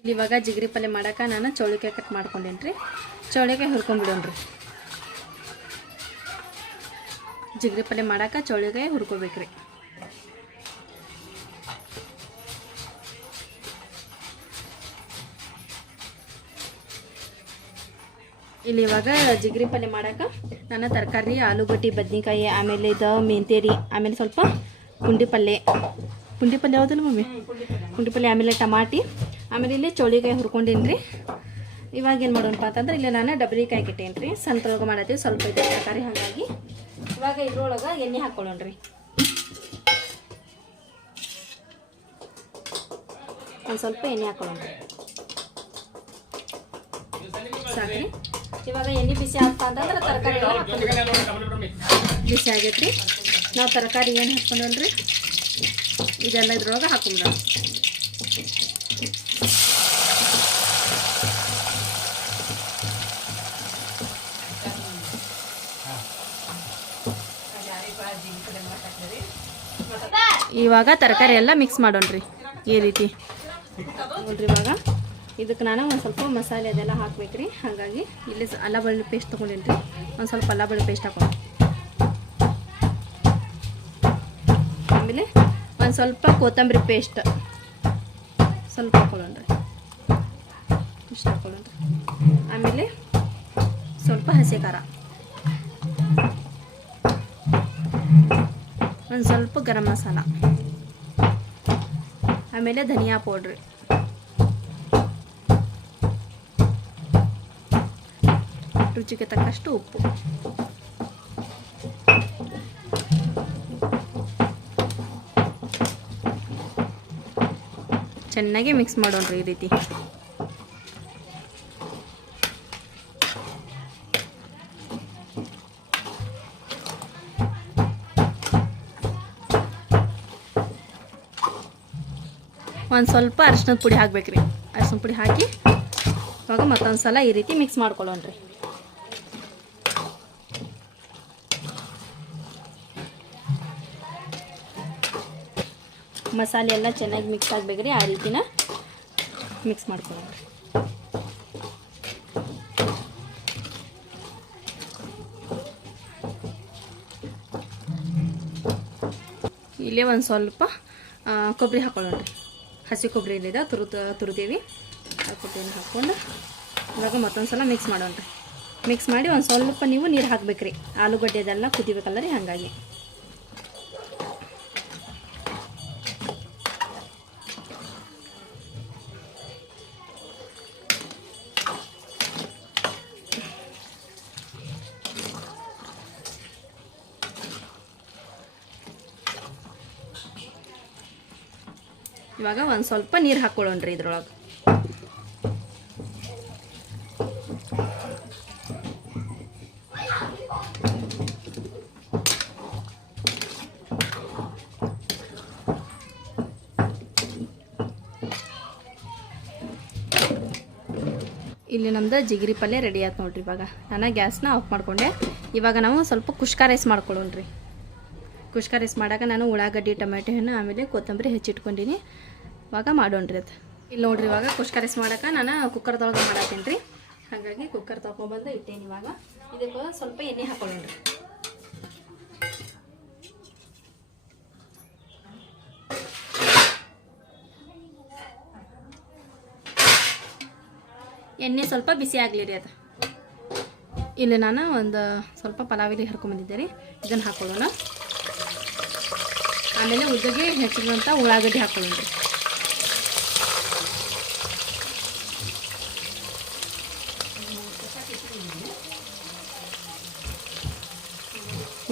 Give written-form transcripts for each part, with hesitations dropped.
ಇಲ್ಲಿ ಇವಾಗ ಜಿಗರಿ ಪಲ್ಯ ಮಾಡಕ್ಕೆ ನಾನು ಚೌಳಿಕಾಯಿ ಕಟ್ ಮಾಡ್ಕೊಂಡೇನಿ ರೀ. ಚೌಳಿಕಾಯಿ ಹುರ್ಕೊಂಡ್ಬಿಡೋಣ್ರಿ. ಜಿಗರಿ ಪಲ್ಯ ಮಾಡಕ್ಕೆ ಚೌಳಿಕಾಯಿ ಹುರ್ಕೋಬೇಕ್ರಿ. ಇಲ್ಲಿ ಇವಾಗ ಜಿಗರಿ ಪಲ್ಯ ಮಾಡಕ್ಕೆ ನಾನು ತರಕಾರಿ ಆಲೂಗಡ್ಡೆ ಬದ್ನಿಕಾಯಿ ಆಮೇಲೆ ಇದು ಮೆಂತ್ಯರಿ ಆಮೇಲೆ ಸ್ವಲ್ಪ ಪುಂಡಿ ಪಲ್ಯ ಯಾವುದಿಲ್ಲ ಮಮ್ಮಿ ಪುಂಡಿ ಪಲ್ಯ ಆಮೇಲೆ ಟಮಾಟಿ ಆಮೇಲೆ ಇಲ್ಲಿ ಚೌಳಿಕಾಯಿ ಹುರ್ಕೊಂಡೇನಿ ರೀ. ಇವಾಗ ಏನು ಮಾಡೋಣಪ್ಪ ಅಂತಂದ್ರೆ ಇಲ್ಲಿ ನಾನು ಡಬ್ರಿಕಾಯಿ ಕೆಟ್ಟೇನಿ ರೀ. ಸಂತ್ರೊಳಗೆ ಮಾಡತ್ತೀವಿ ಸ್ವಲ್ಪ ಇದೆ ತರಕಾರಿ. ಹಾಗಾಗಿ ಇವಾಗ ಇದ್ರೊಳಗೆ ಎಣ್ಣೆ ಹಾಕ್ಕೊಳ್ಳೋಣ್ರಿ. ಒಂದು ಸ್ವಲ್ಪ ಎಣ್ಣೆ ಹಾಕ್ಕೊಳ್ಳೋಣ್ರಿ. ಸಾಕ್ರಿ. ಇವಾಗ ಎಣ್ಣೆ ಬಿಸಿ ಆಗ್ತಾ ಅಂತಂದ್ರೆ ತರಕಾರಿ ಬಿಸಿ ಆಗೈತ್ರಿ. ನಾವು ತರಕಾರಿ ಏನು ಹಾಕ್ಕೊಂಡ್ರಿ ಇದೆಲ್ಲ ಇದ್ರೊಳಗೆ ಹಾಕೊಂಡ್ರ. ಇವಾಗ ತರಕಾರಿ ಎಲ್ಲ ಮಿಕ್ಸ್ ಮಾಡೋಣ್ರಿ ಈ ರೀತಿ ನೋಡ್ರಿ. ಇವಾಗ ಇದಕ್ಕೆ ನಾನು ಒಂದು ಸ್ವಲ್ಪ ಮಸಾಲೆ ಅದೆಲ್ಲ ಹಾಕ್ಬೇಕ್ರಿ. ಹಾಗಾಗಿ ಇಲ್ಲಿ ಅಲ್ಲ ಬೆಳ್ಳುಳ್ಳಿ ಪೇಸ್ಟ್ ತೊಗೊಂಡೇನಿ ರೀ. ಒಂದು ಸ್ವಲ್ಪ ಅಲ್ಲ ಬೆಳ್ಳುಳ್ಳಿ ಪೇಸ್ಟ್ ಹಾಕೊಂಡು ಆಮೇಲೆ ಒಂದು ಸ್ವಲ್ಪ ಕೊತ್ತಂಬರಿ ಪೇಸ್ಟ್ ಸ್ವಲ್ಪ ಹಾಕೊಳ್ಳೋಣ್ರಿ. ಇಷ್ಟು ಹಾಕೊಳ್ಳೋಣ್ರಿ. ಆಮೇಲೆ ಸ್ವಲ್ಪ ಹಸಿ ಖಾರ, ಒಂದು ಸ್ವಲ್ಪ ಗರಂ ಮಸಾಲ, ಆಮೇಲೆ ಧನಿಯಾ ಪೌಡ್ರಿ, ರುಚಿಗೆ ತಕ್ಕಷ್ಟು ಉಪ್ಪು. ಚೆನ್ನಾಗಿ ಮಿಕ್ಸ್ ಮಾಡೋಣ್ರಿ ಈ ರೀತಿ. ಒಂದು ಸ್ವಲ್ಪ ಅರಿಶಿನದ ಪುಡಿ ಹಾಕ್ಬೇಕ್ರಿ. ಅರಿಶಿನ ಪುಡಿ ಹಾಕಿ ಇವಾಗ ಮತ್ತೊಂದು ಸಲ ಈ ರೀತಿ ಮಿಕ್ಸ್ ಮಾಡ್ಕೊಳ್ಳೋಣ್ರಿ. ಮಸಾಲೆ ಎಲ್ಲ ಚೆನ್ನಾಗಿ ಮಿಕ್ಸ್ ಆಗಬೇಕ್ರಿ. ಆ ರೀತಿನ ಮಿಕ್ಸ್ ಮಾಡ್ಕೊಳ್ಳೋಣ್ರಿ. ಇಲ್ಲೇ ಒಂದು ಸ್ವಲ್ಪ ಕೊಬ್ಬರಿ ಹಾಕೊಳ್ಳೋಣ್ರಿ. ಹಸಿ ಕೊಬ್ಬರಿ ಇಲ್ಲಿದೆ ತುರಿದೇವಿ ಆ ಕೊಬ್ಬರಿನ ಹಾಕ್ಕೊಂಡು ಇವಾಗ ಮತ್ತೊಂದು ಸಲ ಮಿಕ್ಸ್ ಮಾಡೋಣ್ರಿ. ಮಿಕ್ಸ್ ಮಾಡಿ ಒಂದು ಸ್ವಲ್ಪ ನೀವು ನೀರು ಹಾಕ್ಬೇಕ್ರಿ. ಆಲೂಗಡ್ಡೆ ಅದೆಲ್ಲ ಕುದಿಬೇಕಲ್ಲ ರೀ. ಹಾಗಾಗಿ ಇವಾಗ ಒಂದು ಸ್ವಲ್ಪ ನೀರು ಹಾಕ್ಕೊಳ್ಳೋಣ್ರಿ ಇದ್ರೊಳಗೆ. ಇಲ್ಲಿ ನಮ್ದು ಜಿಗರಿ ಪಲ್ಯ ರೆಡಿ ಆಯ್ತು ನೋಡ್ರಿ. ಇವಾಗ ನಾನು ಗ್ಯಾಸ್ನ ಆಫ್ ಮಾಡ್ಕೊಂಡೆ. ಇವಾಗ ನಾವು ಸ್ವಲ್ಪ ಕುಷ್ಕ ರೈಸ್ ಮಾಡ್ಕೊಳ್ಳೋಣ್ರಿ. ಕುಷ್ಕ ರೈಸ್ ಮಾಡೋಕೆ ನಾನು ಉಳ್ಳಾಗಡ್ಡಿ ಟೊಮೆಟೊ ಹಣ್ಣು ಆಮೇಲೆ ಕೊತ್ತಂಬರಿ ಹೆಚ್ಚಿಟ್ಕೊಂಡಿನಿ. ಇವಾಗ ಮಾಡೋಣ್ರಿ ಅದು. ಇಲ್ಲಿ ನೋಡ್ರಿ ಇವಾಗ ಕುಷ್ಕ ರೈಸ್ ಮಾಡೋಕೆ ನಾನು ಕುಕ್ಕರ್ದೊಳಗೆ ಮಾಡತ್ತೀನಿ ರೀ. ಹಾಗಾಗಿ ಕುಕ್ಕರ್ ತೊಗೊಂಬಂದು ಇಟ್ಟೇನಿ. ಇವಾಗ ಇದಕ್ಕೆ ಸ್ವಲ್ಪ ಎಣ್ಣೆ ಹಾಕೊಳ್ಳೋಣ್ರಿ. ಎಣ್ಣೆ ಸ್ವಲ್ಪ ಬಿಸಿ ಆಗಲಿ ರೀ ಅದು. ಇಲ್ಲಿ ನಾನು ಒಂದು ಸ್ವಲ್ಪ ಪಲಾವಿಲಿ ಹರ್ಕೊಂಬಂದಿದ್ದೆ ರೀ. ಇದನ್ನು ಹಾಕೊಳ್ಳೋಣ. ಆಮೇಲೆ ಉದ್ದಗೆ ಹೆಚ್ಚಿರುವಂಥ ಉಳ್ಳಾಗಡ್ಡಿ ಹಾಕೊಳ್ಳೋಣ.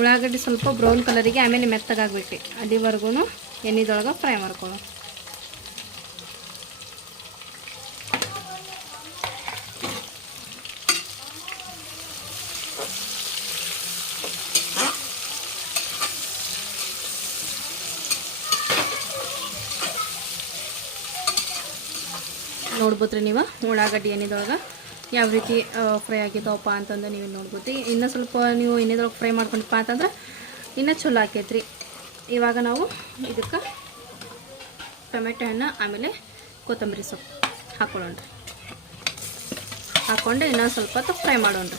ಉಳ್ಳಾಗಡ್ಡಿ ಸ್ವಲ್ಪ ಬ್ರೌನ್ ಕಲರಿಗೆ ಆಮೇಲೆ ಮೆತ್ತಗಾಗಬೇಕು ರೀ. ಅಲ್ಲಿವರೆಗೂ ಎಣ್ಣೆದೊಳಗೆ ಫ್ರೈ ಮಾಡ್ಕೊಳ್ಳೋಣ. ನೋಡ್ಬೋದ್ರಿ ನೀವು ಉಳ್ಳಾಗಡ್ಡಿ ಎಣ್ಣೆದೊಳಗೆ ಯಾವ ರೀತಿ ಫ್ರೈ ಆಗಿದ್ದಾವಪ್ಪ ಅಂತಂದು ನೀವು ನೋಡ್ಬೋದು. ಇನ್ನೂ ಸ್ವಲ್ಪ ನೀವು ಎಣ್ಣೆದೊಳಗೆ ಫ್ರೈ ಮಾಡ್ಕೊಂಡಪ್ಪ ಅಂತಂದ್ರೆ ಇನ್ನೂ ಚಲೋ ಆಕೈತ್ರಿ. ಇವಾಗ ನಾವು ಇದಕ್ಕೆ ಟೊಮೆಟೊ ಹಣ್ಣು ಆಮೇಲೆ ಕೊತ್ತಂಬರಿ ಸೊಪ್ಪು ಹಾಕೊಳ್ಳೋಣ್ರಿ. ಹಾಕ್ಕೊಂಡು ಇನ್ನೊಂದು ಸ್ವಲ್ಪ ಹೊತ್ತು ಫ್ರೈ ಮಾಡೋಣ್ರಿ.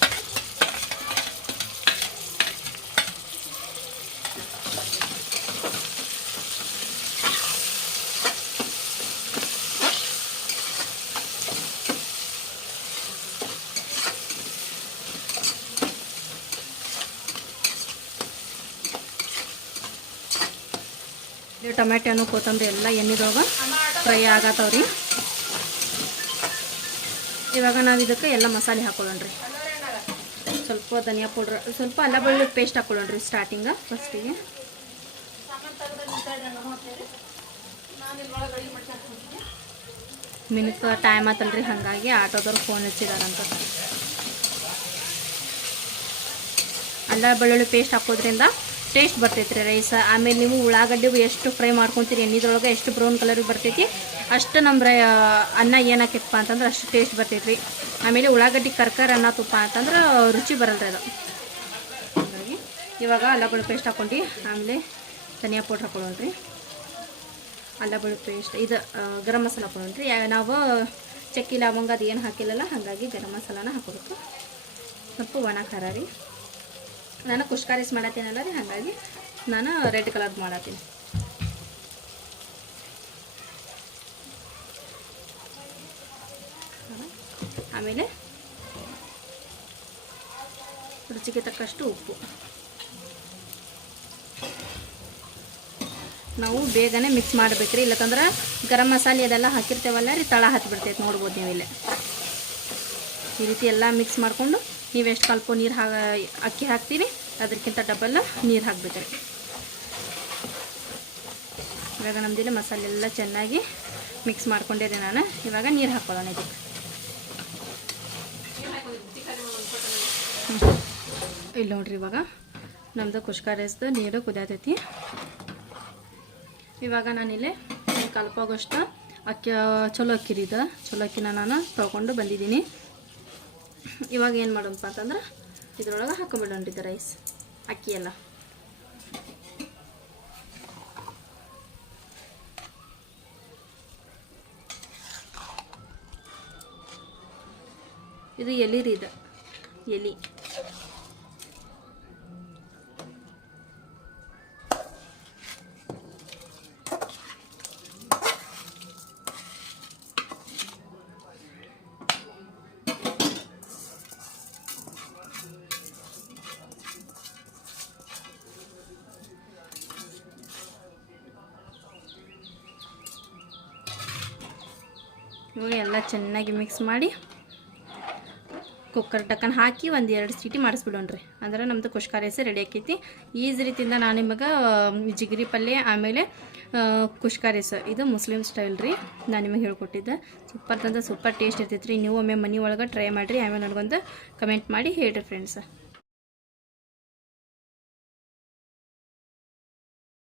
ಟೊಮೆಟೊ ಕೊತ್ತಂಬರಿ ಎಲ್ಲ ಎಣ್ಣೆದೊಳಗೆ ಫ್ರೈ ಆಗತ್ತವ್ರಿ. ಇವಾಗ ನಾವು ಇದಕ್ಕೆ ಎಲ್ಲ ಮಸಾಲೆ ಹಾಕೊಳ್ಳೋಣ್ರಿ. ಸ್ವಲ್ಪ ಧನಿಯಾ ಪೌಡ್ರ್, ಸ್ವಲ್ಪ ಅಲ್ಲ ಬೆಳ್ಳುಳ್ಳಿ ಪೇಸ್ಟ್ ಹಾಕೊಳ್ಳೋಣ್ರಿ ಸ್ಟಾರ್ಟಿಂಗ ಫಸ್ಟಿಗೆ. ಮಿನಿಕ್ ಟೈಮ್ ಆತಲ್ರಿ, ಹಾಗಾಗಿ ಆಟೋದವ್ರು ಫೋನ್ ಹಚ್ಚಿದಾರಂತ. ಅಲ್ಲ ಬೆಳ್ಳುಳ್ಳಿ ಪೇಸ್ಟ್ ಹಾಕೋದ್ರಿಂದ ಟೇಸ್ಟ್ ಬರ್ತೈತೆ ರೀ ರೈಸ್. ಆಮೇಲೆ ನೀವು ಉಳ್ಳಾಗಡ್ಡಿ ಎಷ್ಟು ಫ್ರೈ ಮಾಡ್ಕೊತೀರಿ ಎಣ್ಣೆದೊಳಗೆ, ಎಷ್ಟು ಬ್ರೌನ್ ಕಲರಿಗೆ ಬರ್ತೈತಿ ಅಷ್ಟು ನಮ್ಮ ಅನ್ನ ಏನಾಕೈತಪ್ಪ ಅಂತಂದ್ರೆ ಅಷ್ಟು ಟೇಸ್ಟ್ ಬರ್ತೈತೆ ರೀ. ಆಮೇಲೆ ಉಳ್ಳಾಗಡ್ಡಿ ಕರ್ಕರ್ ಅನ್ನ ತುಪ್ಪ ಅಂತಂದ್ರೆ ರುಚಿ ಬರಲ್ಲ ರೀ ಅದು. ಹಾಗಾಗಿ ಇವಾಗ ಅಲ್ಲ ಬೆಳ್ಳುಳ್ಳಿ ಪೇಸ್ಟ್ ಹಾಕ್ಕೊಂಡು ಆಮೇಲೆ ಧನಿಯಾ ಪೌಡ್ರ್ ಹಾಕೊಳ್ಳೋಣ್ರಿ. ಅಲ್ಲ ಬೆಳ್ಳುಳ್ಳಿ ಪೇಸ್ಟ್ ಇದು ಗರಂ ಮಸಾಲ ಹಾಕೊಳ್ಳೋಣ್ರಿ. ನಾವು ಚಕ್ಕಿ ಲವಂಗ ಅದು ಏನು ಹಾಕಿಲ್ಲಲ್ಲ, ಹಾಗಾಗಿ ಗರಂ ಮಸಾಲಾನ ಹಾಕೋಬೇಕು. ಸ್ವಲ್ಪ ಒಣ ಖಾರ ರೀ. ನಾನು ಕುಷ್ಕ ರೈಸ್ ಮಾಡತ್ತೀನಲ್ಲ ರೀ, ಹಾಗಾಗಿ ನಾನು ರೆಡ್ ಕಲರ್ ಮಾಡತ್ತೀನಿ. ಆಮೇಲೆ ರುಚಿಗೆ ತಕ್ಕಷ್ಟು ಉಪ್ಪು. ನಾವು ಬೇಗನೆ ಮಿಕ್ಸ್ ಮಾಡಬೇಕ್ರಿ, ಇಲ್ಲಕಂದ್ರೆ ಗರಂ ಮಸಾಲೆ ಅದೆಲ್ಲ ಹಾಕಿರ್ತೇವಲ್ಲ ರೀ, ತಳ ಹತ್ತಿಬಿಡ್ತೈತೆ. ನೋಡ್ಬೋದು ನೀವು ಇಲ್ಲೇ ಈ ರೀತಿ ಎಲ್ಲ ಮಿಕ್ಸ್ ಮಾಡಿಕೊಂಡು ನೀವು ಎಷ್ಟು ಕಲ್ಪ ನೀರು ಅಕ್ಕಿ ಹಾಕ್ತೀರಿ ಅದಕ್ಕಿಂತ ಡಬಲ್ ನೀರು ಹಾಕ್ಬೇಕ್ರಿ. ಇವಾಗ ನಮ್ಮದಿಲ್ಲ ಮಸಾಲೆ ಎಲ್ಲ ಚೆನ್ನಾಗಿ ಮಿಕ್ಸ್ ಮಾಡ್ಕೊಂಡಿರಿ ನಾನು. ಇವಾಗ ನೀರು ಹಾಕೊಳ್ಳೋಣ ಇದಕ್ಕೆ. ಇಲ್ಲಿ ನೋಡ್ರಿ, ಇವಾಗ ನಮ್ಮದು ಕುಷ್ಕ ರೈಸ್ದು ನೀರು ಕುದಿಯತೈತಿ. ಇವಾಗ ನಾನಿಲ್ಲಿ ಕಲ್ಪಾಗೋಷ್ಟು ಅಕ್ಕಿ, ಚಲೋ ಅಕ್ಕಿರಿದ ಚಲೋ ಅಕ್ಕಿನ ನಾನು ತೊಳ್ಕೊಂಡು ಬಂದಿದ್ದೀನಿ. ಇವಾಗ ಏನು ಮಾಡೋಣಪ್ಪ ಅಂತಂದ್ರೆ ಇದ್ರೊಳಗೆ ಹಾಕೊಂಬಿಡೋಣ್ರಿ ಇದು ರೈಸ್, ಅಕ್ಕಿ ಎಲ್ಲ. ಇದು ಎಲಿ ರೀ, ಇದು ಎಲಿ. ಇವಾಗ ಎಲ್ಲ ಚೆನ್ನಾಗಿ ಮಿಕ್ಸ್ ಮಾಡಿ ಕುಕ್ಕರ್ ಟಕ್ಕನ್ ಹಾಕಿ ಒಂದು 2 ಸೀಟಿ ಮಾಡಿಸ್ಬಿಡೋಣ್ರಿ. ಅಂದ್ರೆ ನಮ್ಮದು ಕುಷ್ಕ ರೈಸ್ ರೆಡಿ ಆಕೈತಿ. ಈಜಿ ರೀತಿಯಿಂದ ನಾನು ನಿಮಗೆ ಜಿಗರಿ ಪಲ್ಯ ಆಮೇಲೆ ಕುಷ್ಕ ರೈಸ್, ಇದು ಮುಸ್ಲಿಮ್ ಸ್ಟೈಲ್ ರೀ, ನಾನು ನಿಮಗೆ ಹೇಳ್ಕೊಟ್ಟಿದ್ದೆ. ಸೂಪರ್ ಟೇಸ್ಟ್ ಇರ್ತೈತೆ ರೀ. ನೀವು ಒಮ್ಮೆ ಮನೆ ಒಳಗೆ ಟ್ರೈ ಮಾಡಿರಿ, ಆಮೇಲೆ ನನಗೊಂದು ಕಮೆಂಟ್ ಮಾಡಿ ಹೇಳ್ರಿ ಫ್ರೆಂಡ್ಸ್.